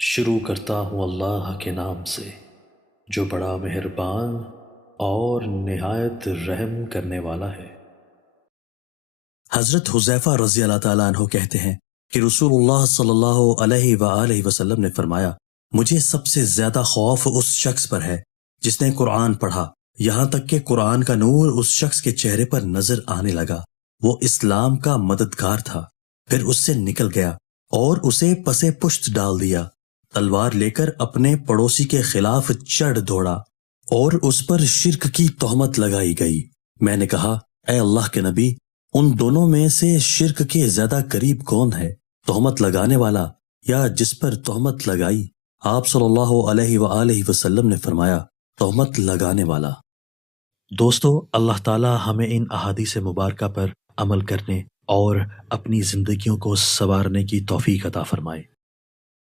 शुरू करता हूँ अल्लाह के नाम से जो बड़ा मेहरबान और निहायत रहम करने वाला है। हज़रत हुज़ैफ़ा रज़ी अल्लाह ताला अन्हु कहते हैं कि रसूलुल्लाह सल्लल्लाहु अलैहि वसल्लम ने फरमाया, मुझे सबसे ज़्यादा खौफ उस शख्स पर है जिसने कुरान पढ़ा, यहाँ तक कि कुरान का नूर उस शख्स के चेहरे पर नजर आने लगा। वो इस्लाम का मददगार था, फिर उससे निकल गया और उसे पसे पुश्त डाल दिया, तलवार लेकर अपने पड़ोसी के खिलाफ चढ़ दौड़ा और उस पर शिर्क की तोहमत लगाई गई। मैंने कहा, ए अल्लाह के नबी, उन दोनों में से शिर्क के ज्यादा करीब कौन है, तोहमत लगाने वाला या जिस पर तोहमत लगाई? आप सल्लल्लाहु अलैहि वसल्लम ने फरमाया, तोहमत लगाने वाला। दोस्तों, अल्लाह ताला हमें इन अहादीस मुबारका पर अमल करने और अपनी ज़िंदगियों को संवारने की तौफीक अता फरमाए।